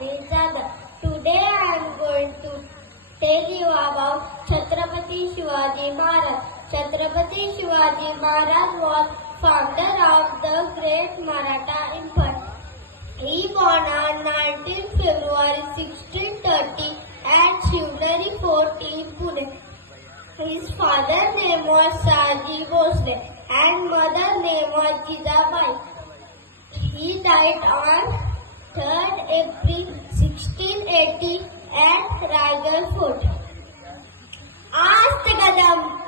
Homi Jadhav. Today I am going to tell you about Chhatrapati Shivaji Maharaj. Chhatrapati Shivaji Maharaj was founder of the great Maratha Empire. He born on 19 February 1630 at Shivneri Fort in Pune. His father's name was Shahaji Bhosle and mother's name was Jijabai. He died on 3rd April 1680 at Raigad Fort. Ast Kadam